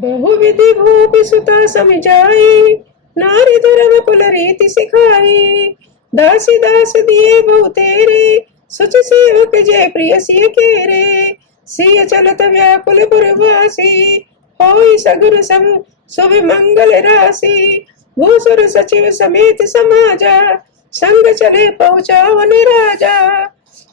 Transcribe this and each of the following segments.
बहुविधि भूपि सुता समझाई, नारी धर्म कुल रीति सिखाई। दासी दास दिए बहु तेरे, सुच सेवक जय प्रिय सिय केरे। सिय चलत व्याकुल पुरवासी, होई सगुन सम शुभ मंगल राशि। भूसुर सचिव समेत समाजा, संग चले पहुँचा वन राजा।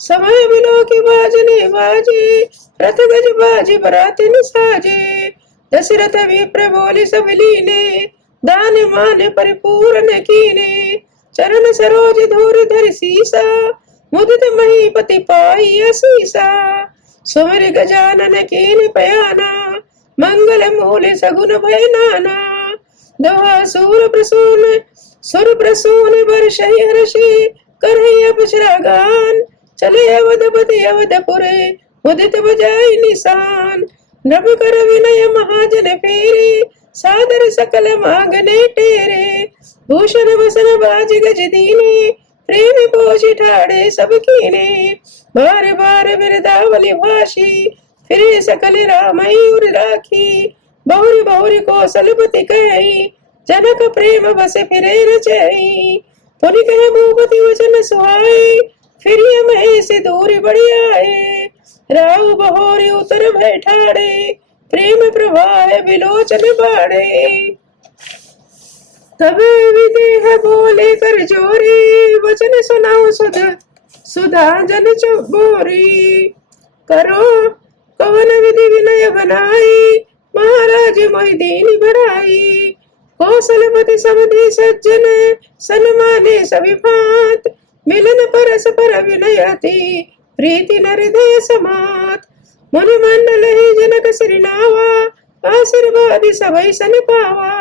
समय बिलो की बाजने बाजे, रथ गज बाजी बरातिन साजे। दशरथ विप्र बोले सब लीने, दान मान परिपूर्ण कीने। चरण सरोज धूर धर सीसा, मुदित महीपति पाई असीसा। सुमिर गजानन कीन पयाना, मंगल मूल सगुन भय नाना। दोहा सुर प्रसून बरसहि हर्षि, करहि अपसरा गान। चले अवधपति अवधपुरे, मुदित बजाई निशान। नभ कर विनय महाजन फेरे, सादर सकल मांगने टेरे। भूषण वसन बाज गज दीने, प्रेम पोष ठाड़े सब कीने। बार बार बिरदावली भाषी, फिरे सकल रामई राखी। बहुरी बहुरी कौशलपति कही, जनक प्रेम बस फिरे रचई। पुनि कह भूपति वचन सुहाए, फिर महेश दूर बढ़ आए। राहु बहोरी उतर बैठाड़े, प्रेम प्रवाह विलोचन बाड़े। तब विदेह बोले कर जोरी, वचन सुनाओ सुधा जन चोरी। करो कवन विधि विनय बनाई, महाराज मोहि दीन बड़ाई। कौशलपति समधि सज्जन, सन्माने सभी भांत। मिलन परस्पर विनयति, प्रीति नर हृदय समात। मुनि मंडल ही जनक सिर नावा, आशीर्वाद सबई सन पावा।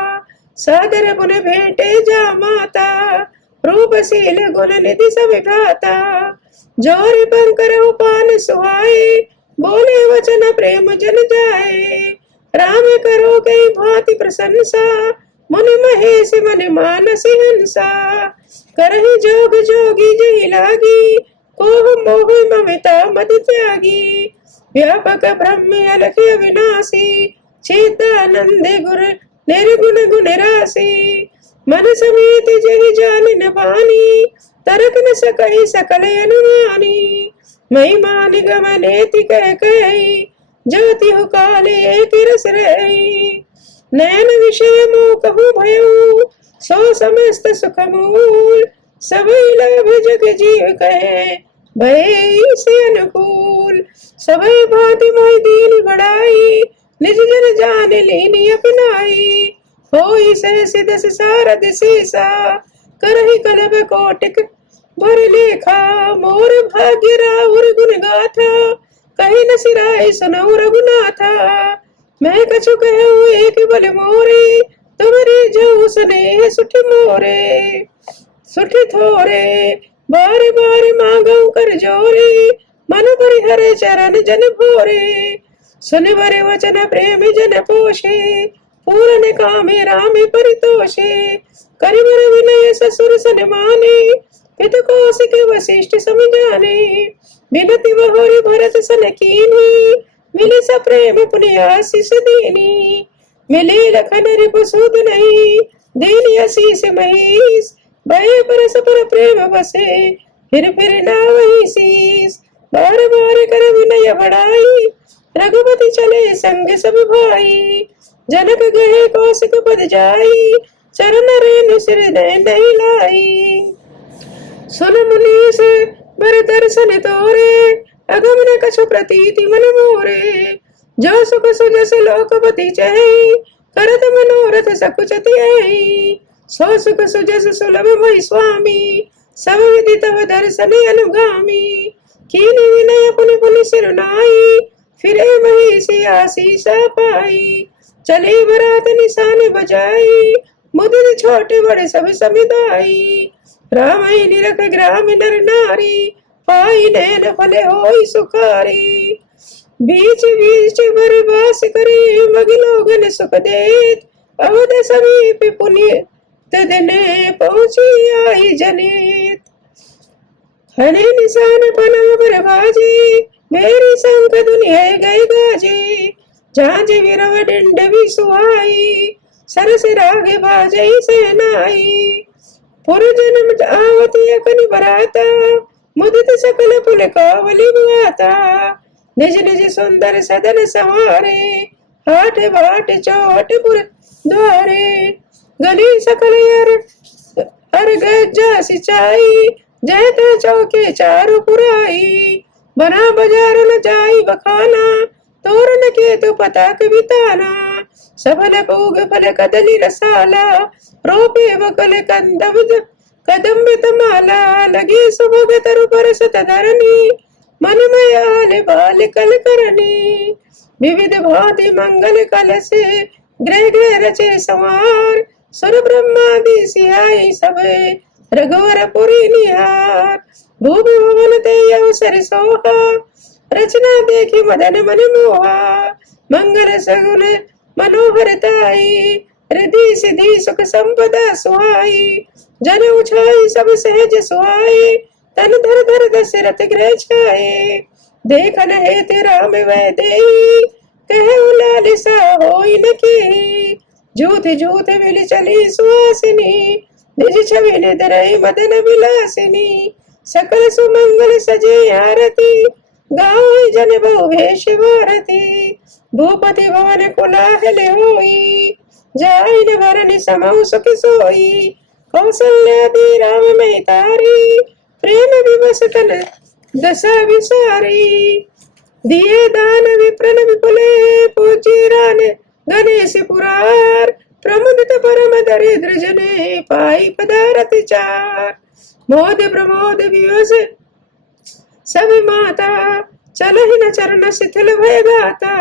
सादर पुन भेंटे जा माता, रूपशील गुण निधि सब भ्राता। जोरी पंकर उपान सुहाए, बोले वचन प्रेम जन जाए। राम करो गई भांति प्रशंसा, मुनि महेश मन मानस हंसा। करहि जोग जोगी जही लागी, कोह मोह ममता मद त्यागी। व्यापक ब्रह्म अलख अविनाशी, चिदानंद गुर निर्गुण गुण राशि। मन समेत जहि जान न बानी, तरक न सकहि सकल अनुमानी। महिमा निगम नेति कह कही, जो तिहु काल एक रस रही। नयन विषय मोह कहूँ भयऊ, सो समस्त सुख मूल। सबई लाभ जग जीव कहे, भय से अनुकूल। सबई भांति मोहि दीन बड़ाई, निज जन जान लीनी अपनाई। होई सहस दस सारद शेषा, करहि कलभ कोटिक भर लेखा। मोर भाग्य राहुर गुण गाथा, कहि न सिराय सुनऊ रघुनाथा। मैं कछु कहूँ एक बल मोरे, तुमरे जो स्नेह सुठ मोरे। सुठ थोरे बार बार मांगऊ कर जोरे, मन परिहर चरण जन भोरे। सुन बर वचन प्रेम जन पोषे, पूरन कामे राम परितोषे। करिबर विनय ससुर सन माने, पित कौशिक वशिष्ठ समझाने। बिनति बहुरी भरत सन कीनी, मिली स प्रेम पुनि आशीष दीनी। मिली लखन रिपु सूद नहीं, दीनी आशीष महीस। भय परस्पर प्रेम बसे, फिर ना वही शीस। बार बार कर विनय बढ़ाई, रघुपति चले संग सब भाई। जनक गए कौशिक पद जाई, चरण रेणु सिर नहीं लाई। सुन मुनीस बर दर्शन तोरे, अगम न कछु प्रतीति मन मोरे। जो सुख सुजस लोकपति चहि, करत मनोरथ सकुचति आई। सो सुख सुजस सुलभ मोहि स्वामी, सब विधि तव दर्शन अनुगामी। कीन विनय पुनि पुनि सिर नाई, फिरे महेश आशीष पाई। चले बरात निशान बजाई, मुदित छोटे बड़े सब समुदाई। रामई निरख ग्राम नर नारी, पाई नैन फले होई सुखारी। बीच बीच बरबास करे, मग लोगन सुख देत। अवध समीप पुण्य तदने पहुंची आई जनेत। हने निशान पनव बरबाजे, मेरी संग दुनिया गए गाजे। जाज विरव डिंड भी सुहाई, सरस राग बाजई सेनाई। पुर जन्म आवती अकनि बराता, मुदित सकल पुल कावली बुआता। निज निज सुंदर सदन संवारे, हाट बाट चौट पुर द्वारे। गली सकल अर गजा सिंचाई, जय तय चौके चारु पुराई। बना बाजार न जाई बखाना, तोरण के तो पताक बिताना। सबल पूग फल कदली रसाला, रोपे बकल कदम्ब तमाला। लगे सुभग तरु परसत धरनी, मन मयाल बाल कल करनी। विविध भांति मंगल कल से, ग्रह ग्रह रचे संवार। सुर ब्रह्मादि सियाई सबे, रघुवर पुरी निहार। भूमि भवन ते अवसर सोहा, रचना देखी मदन मन मोहा। मंगल सगुन मनोहरताई, रिद्धि सिद्धि सुख संपदा सुहाई। जन उछाई सब सहज सुहाई, तन धर धर दशरथ गृह छाए। देखन हेतु राम वै देई, कहु लालिसा होई न केई। जूथ जूथ मिल चली सुहासिनी, निज छवि निधरई मदन विलासिनी। सकल सुमंगल सजे आरती, गावै जन बहु भेष भारती। भूपति भवन कोलाहल होई, जाई न भरनि समहु सुख सोई। कौसल्यादि राम महितारी, प्रेम विवश तन दशा विसारी। दिए दान विप्रन विपुले, पूजी रान गणेश पुरार। प्रमुदित परम दरिद्र जने, पाई पदारथ चार। मोद प्रमोद विवश सब माता, चलहि न चरण शिथिल भय गाता।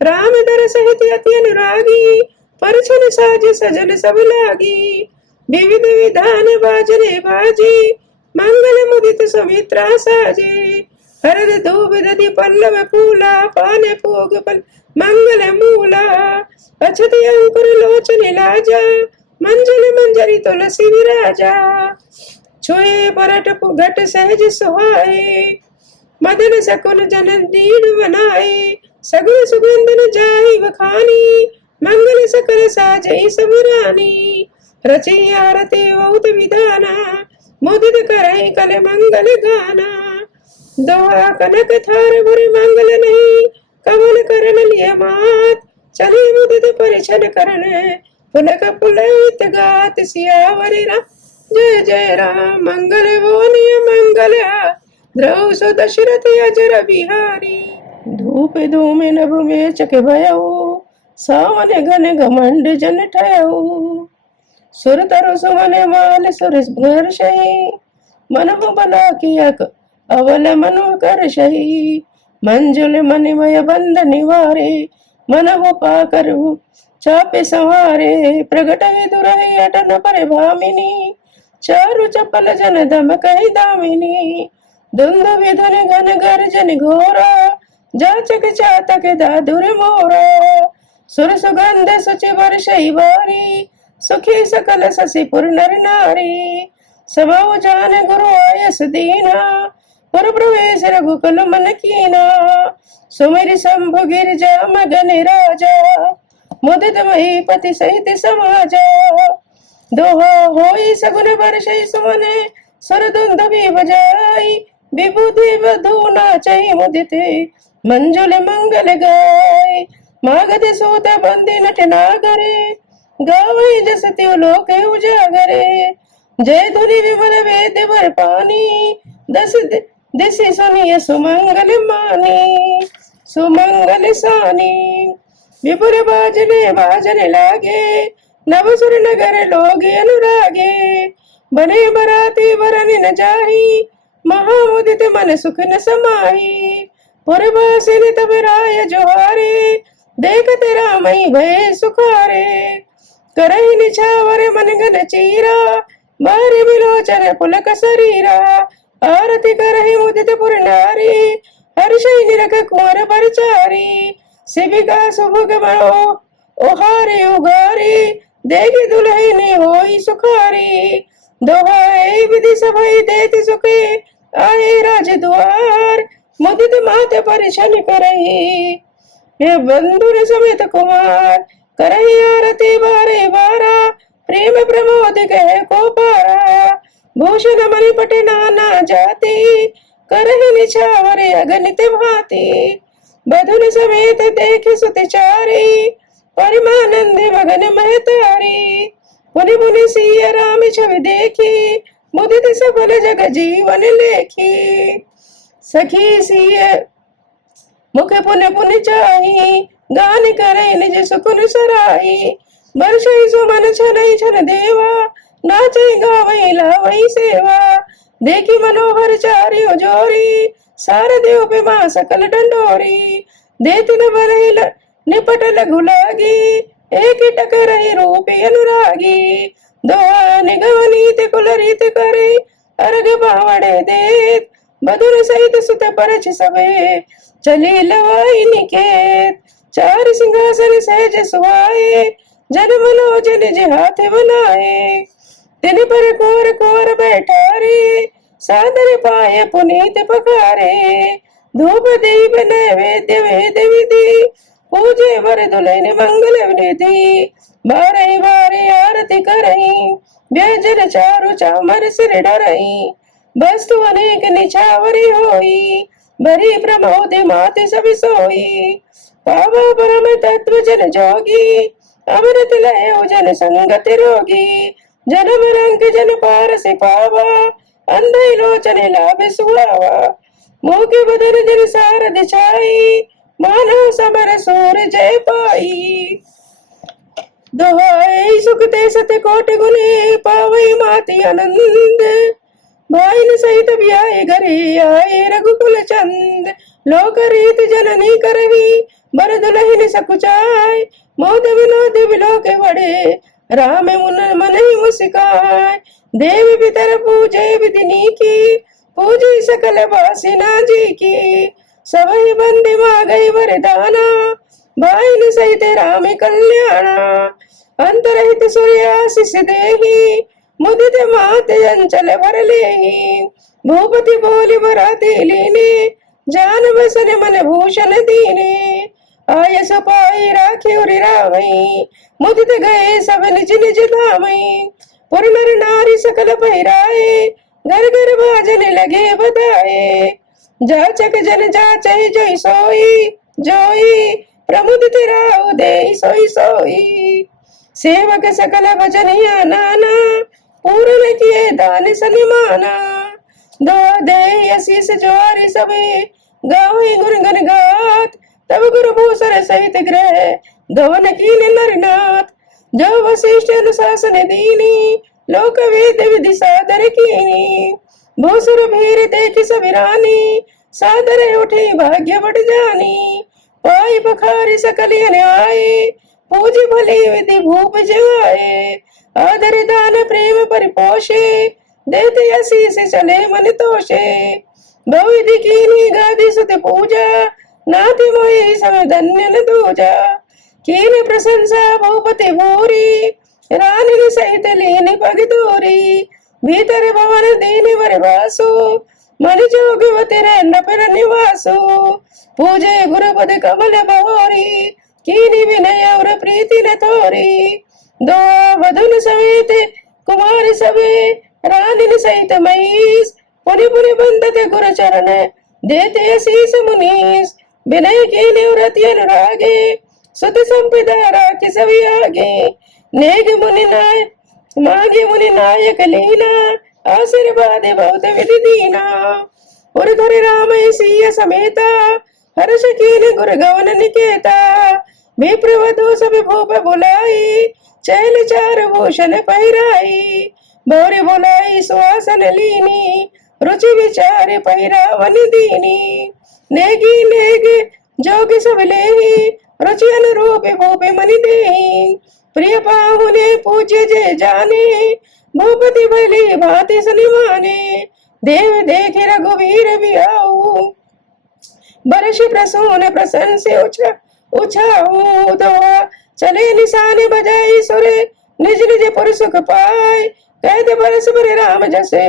राम दरस हित अति अनुरागी, परछन साज सजन सब लागी। विविध विधान बाजरे बाजे, मंगल मुदित सुमित्रा साजे। हरद धूप दधि पल्लव फूला, पाने भोग फल मंगल मूला। अक्षत अंकुर लोचन लाजा, मंजल मंजरी तुलसी विराजा। छुए परट घट सहज सुहाए, मदन सकुन जन दीन बनाए। सगुन सुगंधन जाहि बखानी, मंगल सकल साजई सब रानी। रची आरती बहुत विधाना, मुदित करई कल मंगल गाना। दोहा कनक थार बुरी मंगल नहीं, कमल करन लिय मात। चली मुदित परिछन करन, पुलक पुलहित गात। सियावरि राम जय जय राम, मंगल बोनिय मंगल द्रौ सो दशरथ अजर बिहारी। धूप धूम नभ में चक भयऊ, सावन घन घमंड जन ठयऊ। सुर तरु सुमन माल सुर घर्षहि, मनहु बला कियक अवल मनु करषहि। मंजुल मणिमय बंध निवारे, मनहु पाकर चापे संवारे। प्रगट दुरहि अटन पर भामिनी, चारु चपल जन दम कहि दामिनी। दुंदुभि धन घन गर्जन घोरा, जाचक चातक दादुर मोरा। सुर सुगंध सुचि वर्षहि बारी, सुखी सकल शशिपुर नर नारी। समौ जान गुरु आयस दीना, पुर प्रवेश रघुकुल मन कीना। सुमिरि शंभु गिरिजा मगन राजा, मुदित महीपति सहित समाजा। दोहा होई सगुन वर्षहि सुमन, सुर दुंदुभि बजाई। विभूति वधू नाचहि मुदित, मंजुल मंगल गाय। मागध सूत बंदी नट नागरे, गावै जस त्यो लोक उजागरे। जय धुनि विमल वेद वर पानी, दस दिशि सुनिय सुमंगल मानी। सुमंगल सानी विपुर बाजने लागे, नव सुर नगर लोग अनुरागे। बने बराती वरन न जाही, महामुदित मन सुख न समाही। पुरवासिन तब राय जोहारे, देखत रामई भय सुखारे। करहि निछावर मन गन चीरा, बारि बिलोचन पुलक शरीरा। आरती करहि मुदित पुर नारी, हर्षहि निरख कुंवर परचारी। शिविका सुभग मनो ओहारे उगारी, देखि दुलहिनी होई सुखारी। दोहाई विधि सभई देति सुखे, आए राज द्वार। मुदित मात परिछन करहि, हे बंधुर समेत कुमार करहि आरती बारे बारा प्रेम प्रमोद कह को पारा भूषण मणिपट नाना जाति करहि निछावरे अगणित भांति बधुन समेत देख सुत चारी परमानंद मगन महतारी पुनि पुनि सिय राम छवि देखी मुदित सफल जग जीवन लेखी सखी सिय मुख पुन पुन चाही गान करे निज सुकुन सराई बरसई सुमन छनई छन देवा नाचई गावई लावई सेवा देखी मनोहर चारियो जोरी सार देव पे मां सकल डंडोरी देती न बनई निपट लघु लागी एक टकरई रूपी अनुरागी दोहा निगवनीत कुल रीत करे अर्घ बावड़े देत बधुर सहित सुत परछ सबे चली लवाई निकेत चार सिंहासन सहज सुहाए जन्म लो जन जे हाथ बनाए तिन पर कोर कोर बैठा रे सादर पाए पुनीत पकारे धूप दीप नैवेद्य वेद विधि पूजे वर दुल्हन मंगल विधि बारे बारे आरती करई व्यजन चारु चामर सिर डरई वस्तु अनेक निछावरी होई बरी प्रमोद माते सब सोई पावा परम तत्व जन जोगी अमृत लय जन संगत रोगी जन्म रंग जन पार से पावा अंधे लोचन लाभ सुहावा मुँह के बदन जन सार दिछाई मानव समर सूर जय पाई दोहाई सुखते सत कोट गुने पावई माती आनंद भाई न सहित ब्याह घरे आए रघुकुल चंद लोक रीत जननी करही बर दुलहिन सकुचाय मोद विनोद विलोक बड़े राम मुन मन ही मुस्काय देवी पितर पूजे विधिनी की पूजी सकल बासिना जी की सबही बंदी मा गई वरदाना भाई न सहित राम कल्याणा अंतरहित सूर्याशिष देही मुदित मात अंचल भर लेही भूपति बोली बराती लीने जान बसन मन भूषण दीने आयस पाई राखी उरि रावई मुदित गए सब निज निज धामई पुर नर नारी सकल पहिराए घर घर बाजन लगे बधाए जाचक जन जाचई जोई सोई जोई प्रमुदित राव दे सोई सोई सेवक सकल भजनिया नाना पूर्ण किए दान सनिमाना दो दे आशीष ज्वारी सबे गावई गुणगन गात तब गुरु भूसर सहित ग्रह गवन कीन नरनाथ जो वशिष्ठ अनुशासन दीनी लोक वेद विधि सादर कीनी भूसुर भीर देखी सबिरानी सादर उठी भाग्य बढ़ जानी पाई पखारी सकलियन आए पूज भली विधि भूप जवाए आदर दान प्रेम परिपोषे देते आशीष चले मन तोषे बहुविधि कीनी गादी सुत पूजा नाति मोहि सम धन्य न दूजा कीन प्रशंसा भूपति भूरी रानी सहित लीन पग दूरी भीतर भवन दीन वर वासु मन जोगवती रहन पर निवासु पूजे गुरुपद कमल बहोरी कीनी विनय और प्रीति न थोरी दो वधुन समेत कुमार सबे रानी सहित महीस पुनि पुनि बंदते गुरु चरण देते आशीष मुनीस विनय की निवृत्ति अनुरागे सुत संपदा राखी सभी आगे नेग मुनि नाय मागे मुनि नायक लीना आशीर्वाद बहुत विधि दीना उर्धर राम सिय समेता हर्ष कीन गुर गवन निकेता विप्रवधु सब भूप बुलाई चैल चार भूषण पहिराई भौरी बुलाई सुहासन लीनी रुचि विचार पहिरावन दीनी नेगी नेग जोग सब लेही रुचि अनुरूप भूपे मनि देही प्रिय पाहुने पूज्य जय जाने भूपति भली भांति सुनिमाने देव देखे रघुवीर भी आऊ बरस प्रसून प्रसन्न से उछाऊ दोहा चले निशाने बजाई सुरे निज निज पुर सुख पाए कहते बरस बरे राम जसे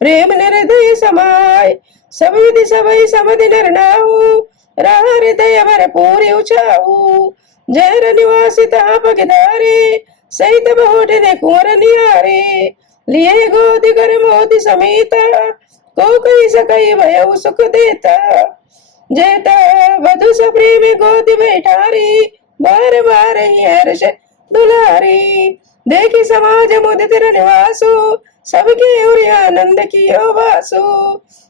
प्रेम निर्दय समाय सब विधि सबई समधि नर नाहु हृदय भर पूरी उछाऊ जहर निवासी पगधारे सहित बहुट ने कुंवर निहारे लिए गोद कर मोदी समेता को कही सकई भय सुख देता जेता वधु सप्रेम गोद बैठारी बार बार ही हर्ष दुलारी देखी समाज मुदित निवासो सबके उर आनंद की वासो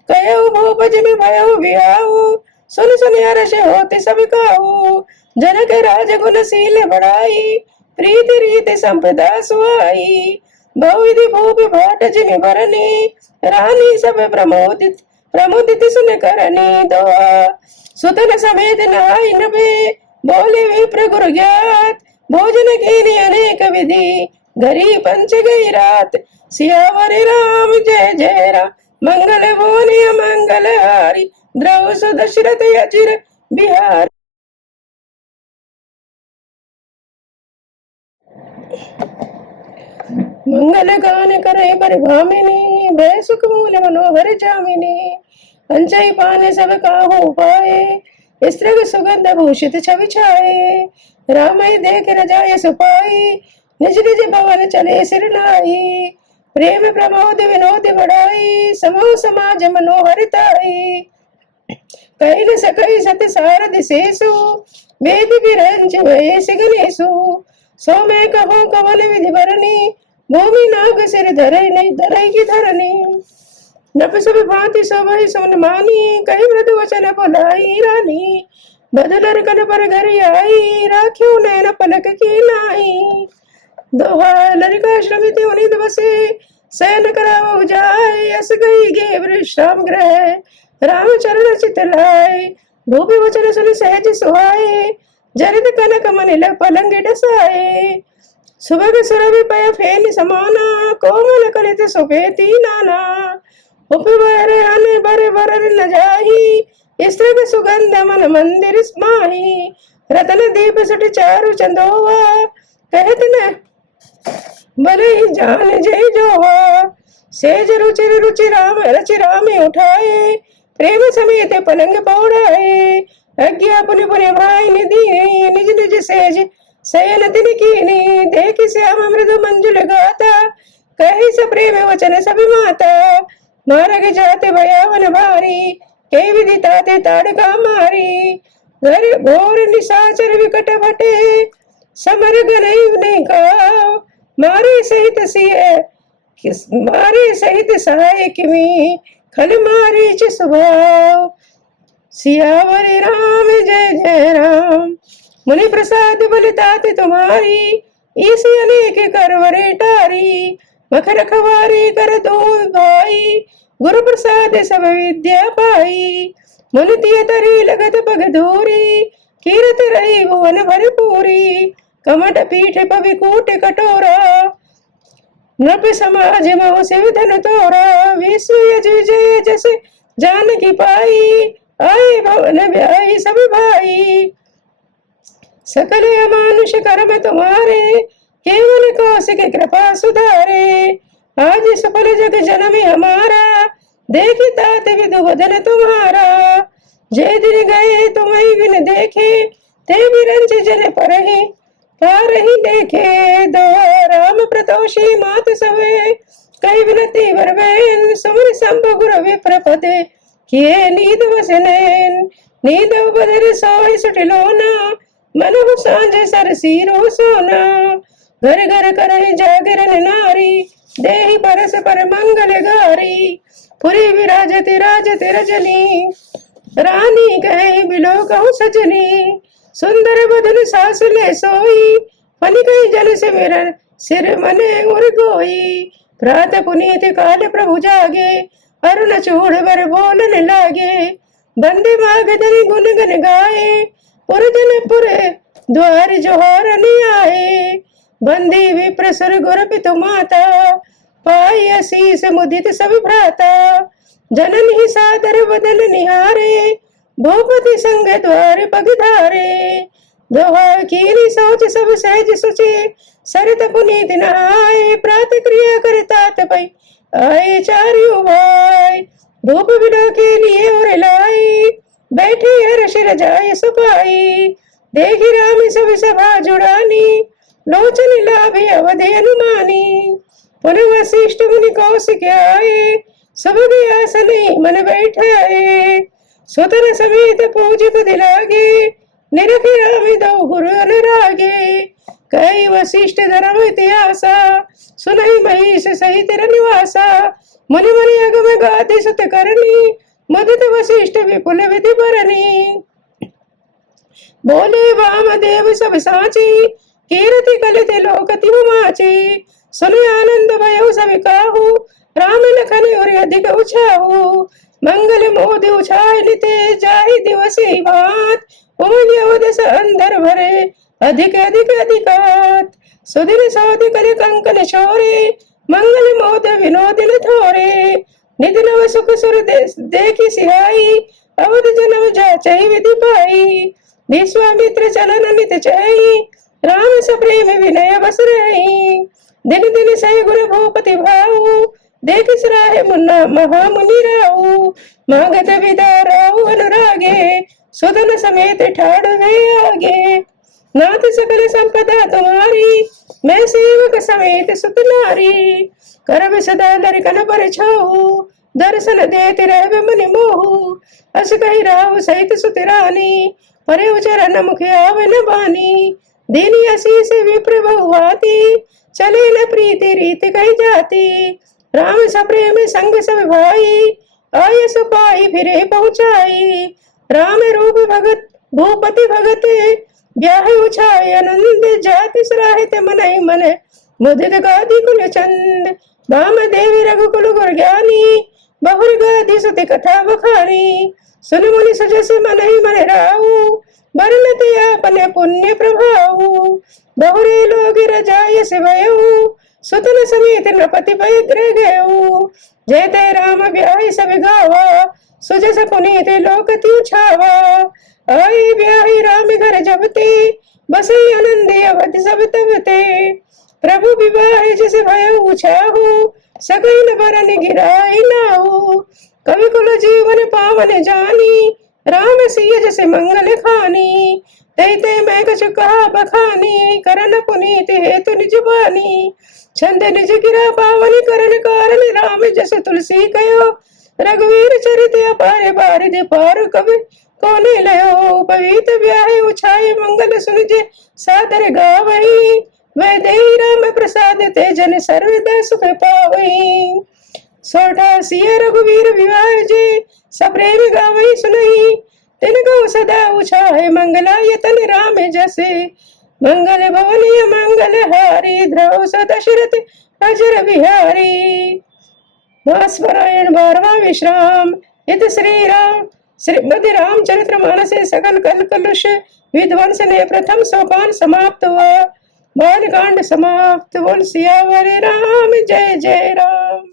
कयो भूपज में भयो बिहाऊ सुन सुन हर्ष होते सब काऊ जनक राज गुण शील बढ़ाई प्रीति रीति संपदा सुहाई बहुविधि भूप भाट जिमि भरनी रानी सब प्रमोदित प्रमुदित सुन करनी दोहा सुतन समेत नहाई नभे बोले विप्र गुरु ज्ञात भोजन की अनेक विधि घरी पंच गई रात सियावर राम जय जय राम मंगल बोने मंगल हारी द्रव सुदशरथ अचिर बिहार। मंगल गान करे पर भामिनी भय सुख मूल मनोहर जामिनी अंचई पाने सब काहू पाए स्त्रग सुगंध भूषित छवि छाए रामई देख रजाय सुपाई निज निज भवन चले सिरनाई प्रेम प्रमोद विनोद बढ़ाई समूह समाज मनोहरताई कही न सकई सत सारद शेषु वेद विरंज भय सिगनेशु सो मैं कहूँ कवन विधि भरनी भूमि नाग सिर धरे नहीं धरे की धरनी नभ सब भांति सोभई सोन मानी कही मृदु वचन बोलाई रानी बदलर कन पर घर आई राख्यो नैन पलक की नाई दोहा लरिका श्रमित उनित बसे सैन करावो जाय अस गई गे विश्राम ग्रह राम चरण चित लाए भूपि वचन सुन सहज सुहाए जरित कनक मनिल पलंग डसाए सुबह सुरभि पय फेन समाना कोमल कलित सुपेती नाना उपवर अन बर वर न जाही स्त्रग सुगंध मन मंदिर स्माही रतन दीप सट चारु चंदोवा कहत न बले जान जय जोवा सेज रुचिर रुचि राम रचि राम उठाए प्रेम समेत पलंग पौड़ाए अज्ञा पुनि पुनि भाई निधि निज निज सेज शयन दिन कीनी देखि श्याम मृदु मंजुल गाता कही स प्रेम वचन सब माता मार्ग जाते भयावन भारी के विधि ताते ताड़का मारी घर घोर निशाचर विकट भटे समर गनई नहीं का मारे सहित सिय मारे सहित सहाय किमी खल मारी च स्वभाव सियावर राम जय जय राम मुनि प्रसाद बल ताते तुम्हारी इसी अनेक करवरे टारी मख रखवारी कर दो भाई गुरु प्रसाद सब विद्या पाई मुनि तिय तरी लगत पग धूरी कीरत रही भुवन भरपूरी कमट पीठ पविकूट कटोरा नृप समाज मो शिव धन तोरा विश्व यज विजय जस जानकी पाई आए भवन ब्याई सब भाई सकल अमानुष कर्म तुम्हारे केवल कौशिक कृपा सुधारे आज सफल जग जन्म हमारा देखी तात विधु वदन तुम्हारा जय दिन गए तुम्हें बिन देखे ते बिरंज जन पर ही पार ही देखे दो राम प्रतोषी मात सवे कई विनती वरवेन सुमर संभ गुरु विप्र पदे किए नींद वसनैन नींद बदर सोई सुटिलोना मनहु सांझ सर सीरो सोना घर घर करहि जागरण नारी देहि परस पर मंगल गारी पुरी विराजति राजति रजनी रानी कहे बिलो कहु सजनी सुंदर बदन सास ले सोई फनि कही जन सिमरन सिर मने उर गोई प्रात पुनीत काल प्रभु जागे अरुण चूड़ बर बोलन लागे बंदे मागधनि गुन गन गाए पुरजन पुरे द्वार जोहार आए बंदी विप्र सुर गुर पितु माता पाई असीस मुदित सब भ्राता जनन ही सादर बदन निहारे भूपति संग द्वार पगधारे दोहा कीनी सोच सब सहज सुचे सरित पुनीत नहाए प्रात क्रिया करता तपई आए चारियों भाई धूप बिना के लिए और लाई बैठे हर्ष रजाई सपाई, देखी राम सब सभा जुड़ानी, लोचन लाभे अवधि अनुमानी। पुनः वशिष्ठ मुनि कौशिक आए, सब आसन मन बैठाए, स्वतन समेत पूजित दिलागे, निरखि राम दो गुरु अनुरागे। कई वशिष्ठ धर्म इतिहासा, सुनहि महिष सहित निवासा, मुनि मुनि अगम गाति सुत करनी, मुदित वशिष्ठ विपुल विधि परनी। बोले वामदेव सब साची, कीर्ति कलित लोकति हुमाची। सुनि आनंद भयो सब काहू, राम लखन और अधिक उछाहू। मंगल मोद उछाय निते जाहि दिवसी बात, ओहि अवदस अंधर भरे अधिक अधिक अधिकात। सुदिन सौदि कलि कंकन छोरे, मंगल मोद विनोदिन थोरे। नित नव सुख सुर देखी सिहाई, अवध जन्म जाचहि विधि पाई। विश्वामित्र चलन नित चई, राम सप्रेम विनय बस रही। दिन दिन सह गुण भूपति भाऊ, देख सराहे मुन्ना महामुनि राऊ। मांगत विदा राऊ अनुरागे, सुदन समेत ठाड़ गए आगे। नाथ सकल संपदा तुम्हारी, मैं सेवक समेत सुत नारी। करब सदा दरकन पर छाऊ, दर्शन देते रहे मुनि मोहू। अस कही राव सहित सुत रानी, परे उचरन मुख आवन बानी। दीनी असी से विप्र बहुआती, चले न प्रीति रीत कही जाती। राम सप्रेम संग सब भाई, आय सुपाई फिरे पहुँचाई। राम रूप भगत भूपति भगत, ब्याह उछाय आनंद जाति सराहित मन ही मन। मुदित गादी कुल चंद, वाम देवी रघुकुल गुर ज्ञानी। बहुर गादी सुति कथा बखानी, सुन मुनि सुजस मन ही मन राऊ। बरनत अपने पुण्य प्रभाऊ, बहुरे लोग रजाय से भयऊ। सुतन समेत नृपति भय ग्रह गयऊ। जय ते राम ब्याहि सब गावा, सुजस पुनीत लोकति उछावा। आए ब्याहि राम घर जबते, बसई आनंद अवध सब तबते। प्रभु विवाह जिस भय उछाहू, सकैन बरन गिराई नाहू। कवि कुल जीवन पावन जानी, राम सिय जैसे मंगल खानी। तैते मैं कछु कहा बखानी, करन पुनीत हेतु निज बानी। छंद निज गिरा पावन करन कारण, राम जस तुलसी कयो। रघुवीर चरित अपार बारिधि पार, कवि कोने लयो। पवित्र ब्याह उछाए मंगल सुनिजे, सादर गावई। वै देहि राम प्रसाद ते जन सर्वदा सुख पावई। सोठा सिय रघुवीर विवाह जे, सप्रेम गावई सुनई। तिन गौ सदा उछाए मंगलाय तन राम जसे। मंगल भवनीय मंगल हारी, ध्रुव स दशरथ अजर बिहारी। भास्वरायण 12वां विश्राम। इत श्री राम श्रीमद् रामचरितमानसे सकल कल कलुष विध्वंस ने प्रथम सोपान समाप्त हुआ। बालकांड समाप्त। बोल सियावर राम जय जय राम।